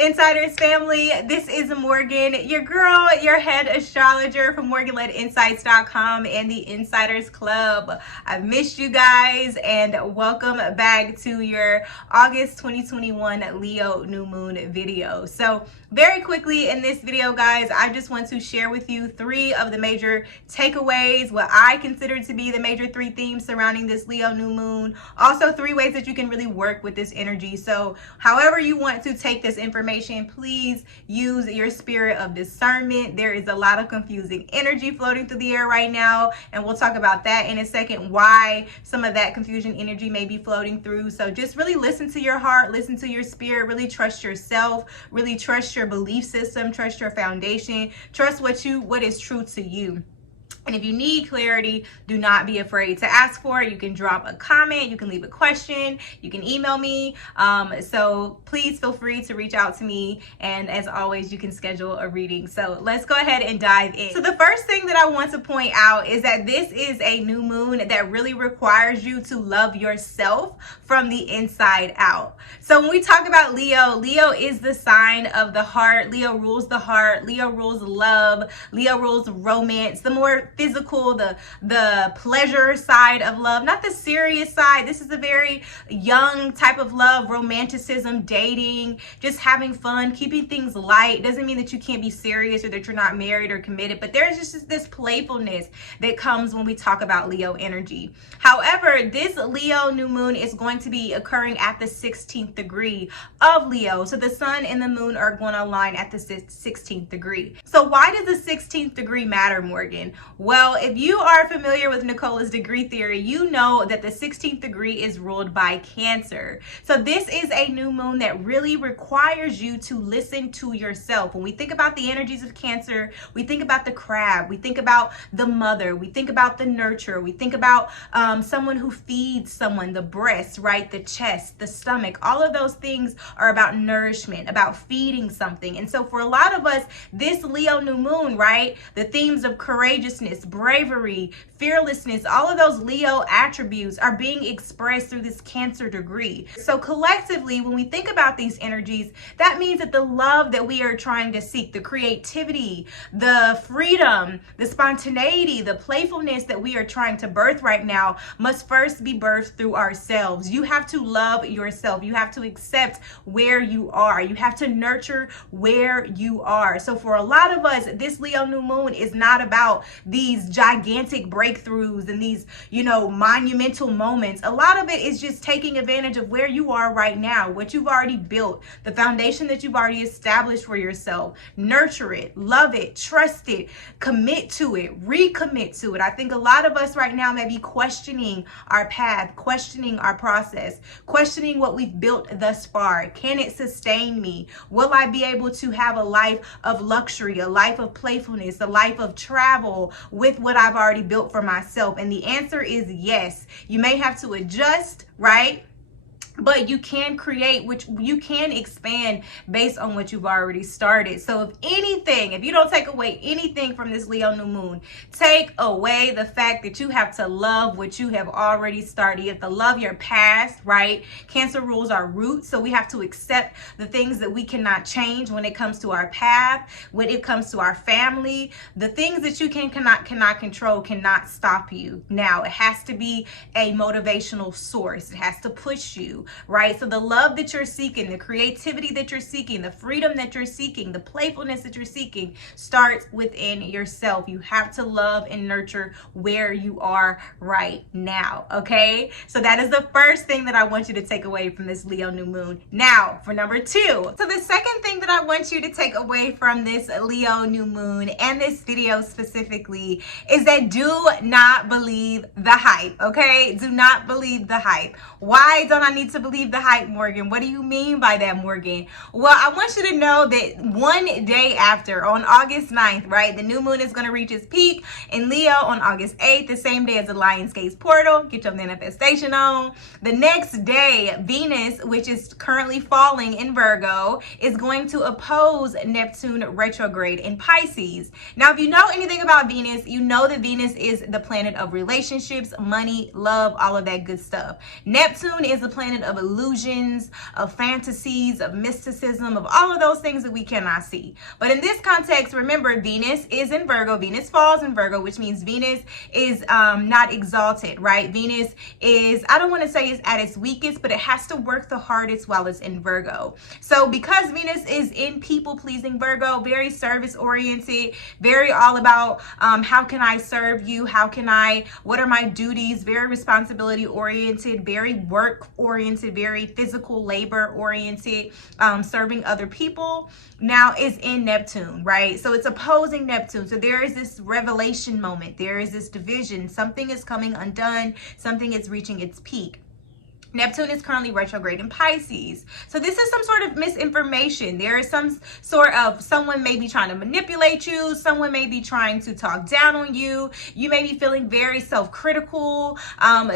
Insiders family? This is Morgan, your girl, your head astrologer from MorganLettInsights.com and the Insiders Club. I've missed you guys and welcome back to your August 2021 Leo new moon video. So very quickly in this video, guys, I just want to share with you 3 of the major takeaways, what I consider to be the major 3 themes surrounding this Leo new moon. Also 3 ways that you can really work with this energy. So however you want to take this information, please use your spirit of discernment. There is a lot of confusing energy floating through the air right now, and we'll talk about that in a second, why some of that confusion energy may be floating through. So just really listen to your heart, listen to your spirit, really trust yourself, really trust your belief system, trust your foundation, trust what is true to you. And if you need clarity, do not be afraid to ask for it. You can drop a comment, you can leave a question, you can email me. So please feel free to reach out to me. And as always, you can schedule a reading. So let's go ahead and dive in. So the first thing that I want to point out is that this is a new moon that really requires you to love yourself from the inside out. So when we talk about Leo, Leo is the sign of the heart. Leo rules the heart. Leo rules love. Leo rules romance. The more physical, the pleasure side of love, not the serious side. This is a very young type of love, romanticism, dating, just having fun, keeping things light. Doesn't mean that you can't be serious or that you're not married or committed, but there's just this playfulness that comes when we talk about Leo energy. However, this Leo new moon is going to be occurring at the 16th degree of Leo. So the sun and the moon are going to align at the 16th degree. So why does the 16th degree matter, Morgan? Well, if you are familiar with Nicola's degree theory, you know that the 16th degree is ruled by Cancer. So this is a new moon that really requires you to listen to yourself. When we think about the energies of Cancer, we think about the crab, we think about the mother, we think about the nurturer, we think about someone who feeds someone, the breast, right? The chest, the stomach, all of those things are about nourishment, about feeding something. And so for a lot of us, this Leo new moon, right? The themes of courageousness, bravery, fearlessness, all of those Leo attributes are being expressed through this Cancer degree. So collectively, when we think about these energies, that means that the love that we are trying to seek, the creativity, the freedom, the spontaneity, the playfulness that we are trying to birth right now must first be birthed through ourselves. You have to love yourself. You have to accept where you are. You have to nurture where you are. So for a lot of us, this Leo new moon is not about these gigantic breakthroughs and these, monumental moments. A lot of it is just taking advantage of where you are right now, what you've already built, the foundation that you've already established for yourself. Nurture it, love it, trust it, commit to it, recommit to it. I think a lot of us right now may be questioning our path, questioning our process, questioning what we've built thus far. Can it sustain me? Will I be able to have a life of luxury, a life of playfulness, a life of travel with what I've already built for myself? And the answer is yes. You may have to adjust, right? But you can create, which you can expand based on what you've already started. So if anything, if you don't take away anything from this Leo new moon, take away the fact that you have to love what you have already started. You have to love your past, right? Cancer rules our roots. So we have to accept the things that we cannot change when it comes to our path, when it comes to our family. The things that you cannot control cannot stop you. Now, it has to be a motivational source. It has to push you, right? So the love that you're seeking, the creativity that you're seeking, the freedom that you're seeking, the playfulness that you're seeking starts within yourself. You have to love and nurture where you are right now, okay? So that is the first thing that I want you to take away from this Leo new moon. Now, for number 2. So the second thing that I want you to take away from this Leo new moon and this video specifically is that do not believe the hype, okay? Do not believe the hype. Why don't I need to believe the hype, Morgan? What do you mean by that, Morgan? Well, I want you to know that one day after, on August 9th, right, the new moon is going to reach its peak in Leo on August 8th, the same day as the Lionsgate's portal. Get your manifestation on. The next day, Venus, which is currently falling in Virgo, is going to oppose Neptune retrograde in Pisces. Now, if you know anything about Venus, you know that Venus is the planet of relationships, money, love, all of that good stuff. Neptune is the planet planet of illusions, of fantasies, of mysticism, of all of those things that we cannot see. But in this context, remember, Venus is in Virgo. Venus falls in Virgo, which means Venus is not exalted, right? Venus is, I don't want to say it's at its weakest, but it has to work the hardest while it's in Virgo. So because Venus is in people-pleasing Virgo, very service-oriented, very all about how can I serve you? What are my duties? Very responsibility-oriented, very work-oriented, very physical labor-oriented, serving other people. Now is in Neptune, right? So it's opposing Neptune. So there is this revelation moment. There is this division. Something is coming undone. Something is reaching its peak. Neptune is currently retrograde in Pisces. So this is some sort of misinformation. There is some sort of, someone may be trying to manipulate you. Someone may be trying to talk down on you. You may be feeling very self-critical.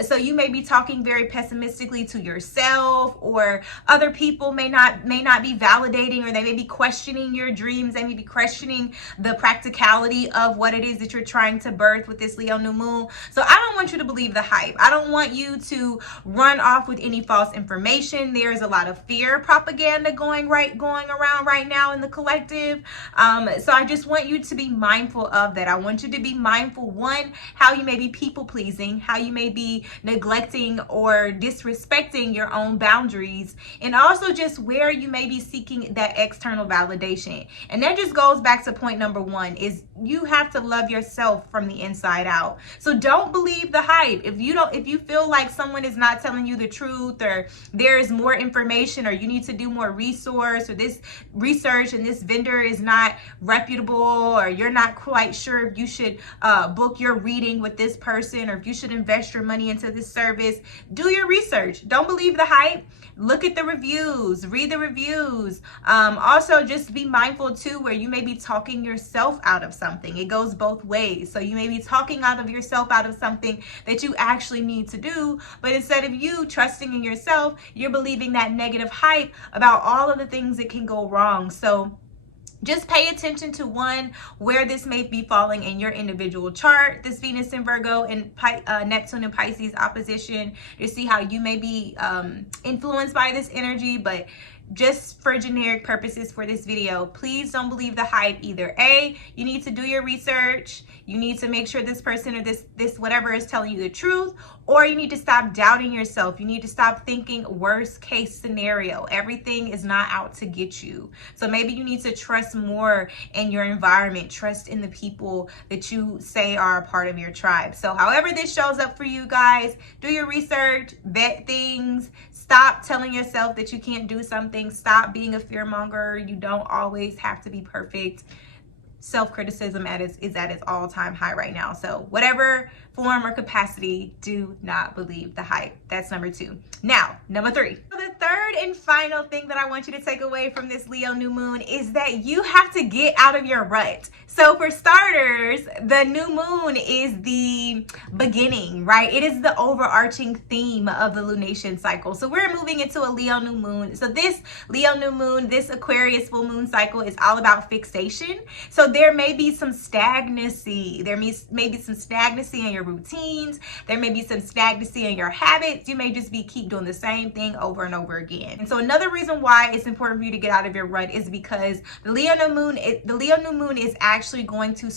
So you may be talking very pessimistically to yourself, or other people may not be validating, or they may be questioning your dreams. They may be questioning the practicality of what it is that you're trying to birth with this Leo new moon. So I don't want you to believe the hype. I don't want you to run off with any false information. There's a lot of fear propaganda going around right now in the collective. So I just want you to be mindful of that. I want you to be mindful, one, how you may be people pleasing, how you may be neglecting or disrespecting your own boundaries, and also just where you may be seeking that external validation. And that just goes back to point number one, is you have to love yourself from the inside out. So don't believe the hype. If you feel like someone is not telling you the truth, or there is more information, or you need to do more resource, or this research and this vendor is not reputable, or you're not quite sure if you should book your reading with this person, or if you should invest your money into this service, do your research. Don't believe the hype. Look at the reviews, read the reviews. Also, just be mindful too, where you may be talking yourself out of something. It goes both ways. So you may be talking out of yourself out of something that you actually need to do, but instead of you trusting in yourself, you're believing that negative hype about all of the things that can go wrong. So just pay attention to, one, where this may be falling in your individual chart, this Venus in Virgo and Neptune and Pisces opposition, to see how you may be influenced by this energy. But just for generic purposes for this video, please don't believe the hype either. A, you need to do your research. You need to make sure this person or this whatever is telling you the truth, or you need to stop doubting yourself. You need to stop thinking worst case scenario. Everything is not out to get you. So maybe you need to trust more in your environment, trust in the people that you say are a part of your tribe. So however this shows up for you guys, do your research, vet things, stop telling yourself that you can't do something, stop being a fearmonger. You don't always have to be perfect. Self-criticism is at its all-time high right now. So whatever form or capacity, do not believe the hype. That's number two. Now, number three. So the third and final thing that I want you to take away from this Leo new moon is that you have to get out of your rut. So for starters, the new moon is the beginning, right? It is the overarching theme of the lunation cycle. So we're moving into a Leo new moon. So this Leo new moon, this Aquarius full moon cycle is all about fixation. So there may be some stagnancy. There may be some stagnancy in your routines. There may be some stagnancy in your habits. You may just keep doing the same thing over and over again. And so another reason why it's important for you to get out of your rut is because the Leo new moon is actually going to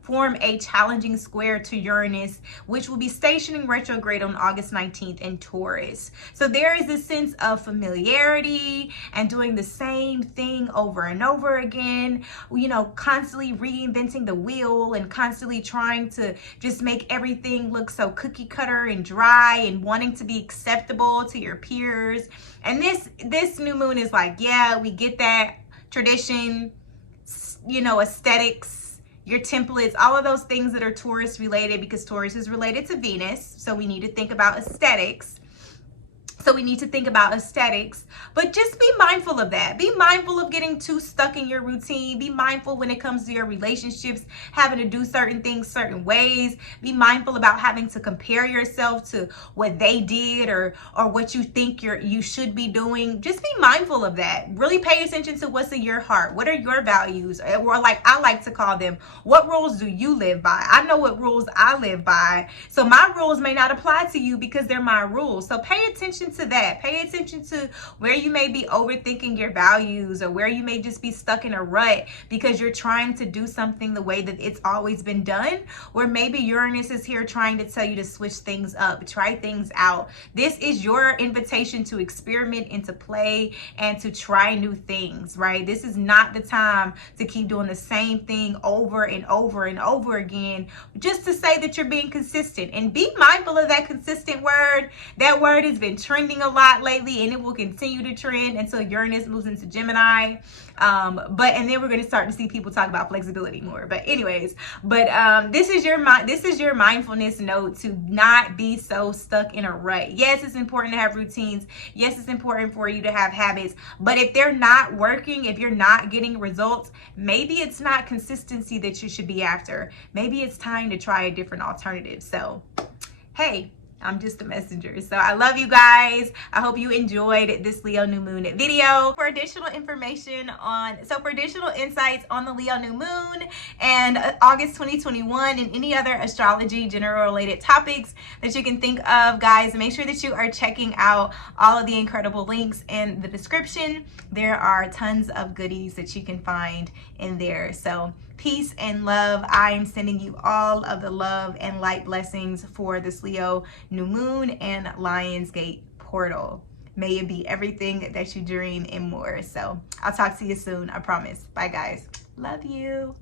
form a challenging square to Uranus, which will be stationing retrograde on August 19th in Taurus. So there is a sense of familiarity and doing the same thing over and over again, you know, constantly reinventing the wheel and constantly trying to just make everything look so cookie cutter and dry, and wanting to be acceptable to your peers. And this new moon is like, yeah, we get that tradition, you know, aesthetics, your templates, all of those things that are Taurus related, because Taurus is related to Venus. So we need to think about aesthetics. But just be mindful of that. Be mindful of getting too stuck in your routine. Be mindful when it comes to your relationships, having to do certain things certain ways. Be mindful about having to compare yourself to what they did or what you think you should be doing. Just be mindful of that. Really pay attention to what's in your heart. What are your values? Or like I like to call them, what rules do you live by? I know what rules I live by. So my rules may not apply to you because they're my rules. So pay attention to that. Pay attention to where you may be overthinking your values, or where you may just be stuck in a rut because you're trying to do something the way that it's always been done. Or maybe Uranus is here trying to tell you to switch things up, try things out. This is your invitation to experiment and to play and to try new things, right? This is not the time to keep doing the same thing over and over and over again, just to say that you're being consistent. And be mindful of that consistent word. That word has been trending a lot lately, and it will continue to trend until Uranus moves into Gemini. And then we're going to start to see people talk about flexibility more. But anyways, this is your mindfulness note to not be so stuck in a rut. Yes, it's important to have routines. Yes, it's important for you to have habits. But if they're not working, if you're not getting results, maybe it's not consistency that you should be after. Maybe it's time to try a different alternative. So, hey, I'm just a messenger. So I love you guys. I hope you enjoyed this Leo new moon video. For additional insights on the Leo new moon and August 2021 and any other astrology general related topics that you can think of, guys, make sure that you are checking out all of the incredible links in the description. There are tons of goodies that you can find in there. So peace and love. I am sending you all of the love and light blessings for this Leo new moon and Lionsgate portal. May it be everything that you dream and more. So I'll talk to you soon. I promise. Bye, guys. Love you.